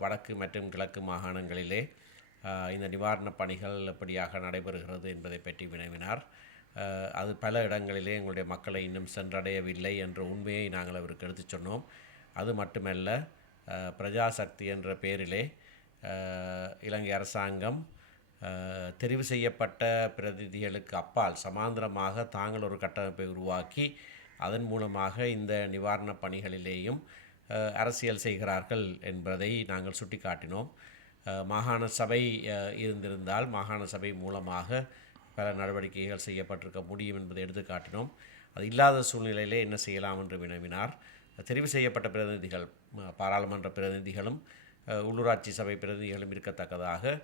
வடக்கு மற்றும் கிழக்கு மாகாணங்களிலே இந்த நிவாரணப் பணிகள் எப்படியாக நடைபெறுகிறது என்பதை பற்றி வினவினார். அது பல இடங்களிலே எங்களுடைய மக்களை இன்னும் சென்றடையவில்லை என்ற உண்மையை நாங்கள் அவருக்கு எடுத்துச் சொன்னோம். அது மட்டுமல்ல, பிரஜாசக்தி என்ற பெயரிலே இலங்கை அரசாங்கம் தெரிவு செய்யப்பட்ட பிரதிநிதிகளுக்கு அப்பால் சமாந்தரமாக தாங்கள் ஒரு கட்டமைப்பை உருவாக்கி அதன் மூலமாக இந்த நிவாரணப் பணிகளிலேயும் அரசியல் செய்கிறார்கள் என்பதை நாங்கள் சுட்டிக்காட்டினோம். மாகாண சபை இருந்திருந்தால் மாகாண சபை மூலமாக பல நடவடிக்கைகள் செய்யப்பட்டிருக்க முடியும் என்பதை எடுத்து காட்டினோம். அது இல்லாத சூழ்நிலையிலே என்ன செய்யலாம் என்று வினவினார். தெரிவு செய்யப்பட்ட பிரதிநிதிகள், பாராளுமன்ற பிரதிநிதிகளும் உள்ளூராட்சி சபை பிரதிநிதிகளும் இருக்கத்தக்கதாக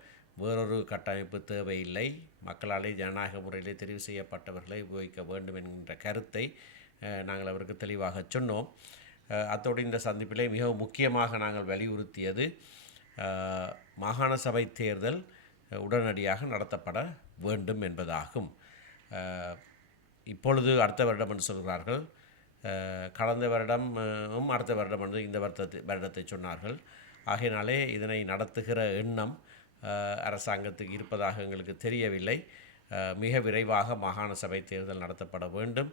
வேறொரு கட்டமைப்பு தேவையில்லை, மக்களாலே ஜனநாயக முறையிலே தெரிவு செய்யப்பட்டவர்களை உபயோகிக்க வேண்டும் என்கின்ற கருத்தை நாங்கள் அவருக்கு தெளிவாக சொன்னோம். அத்தோடு இந்த சந்திப்பிலே மிகவும் முக்கியமாக நாங்கள் வலியுறுத்தியது மாகாண சபை தேர்தல் உடனடியாக நடத்தப்பட வேண்டும் என்பதாகும். இப்பொழுது அடுத்த வருடம் என்று சொல்கிறார்கள். கடந்த வருடமும் அடுத்த வருடம் என்று இந்த வருடத்தை சொன்னார்கள். ஆகையினாலே இதனை நடத்துகிற எண்ணம் அரசாங்கத்துக்கு இருப்பதாக எங்களுக்கு தெரியவில்லை. மிக விரைவாக மாகாண சபை தேர்தல் நடத்தப்பட வேண்டும்.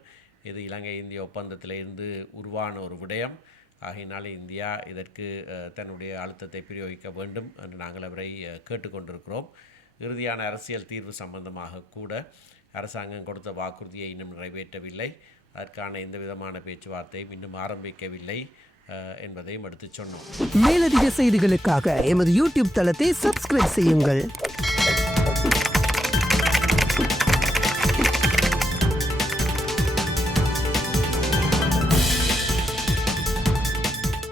இது இலங்கை இந்திய ஒப்பந்தத்திலிருந்து உருவான ஒரு விடயம். ஆகையினாலே இந்தியா இதற்கு தன்னுடைய அழுத்தத்தை பிரயோகிக்க வேண்டும் என்று நாங்கள் அவரை கேட்டுக்கொண்டிருக்கிறோம். இறுதியான அரசியல் தீர்வு சம்பந்தமாக கூட அரசாங்கம் கொடுத்த வாக்குறுதியை இன்னும் நிறைவேற்றவில்லை. அதற்கான எந்த விதமான பேச்சுவார்த்தையும் இன்னும் ஆரம்பிக்கவில்லை என்பதையும் எடுத்து சொன்னோம். மேலதிக செய்திகளுக்காக எமது யூடியூப் தளத்தை சப்ஸ்கிரைப் செய்யுங்கள்.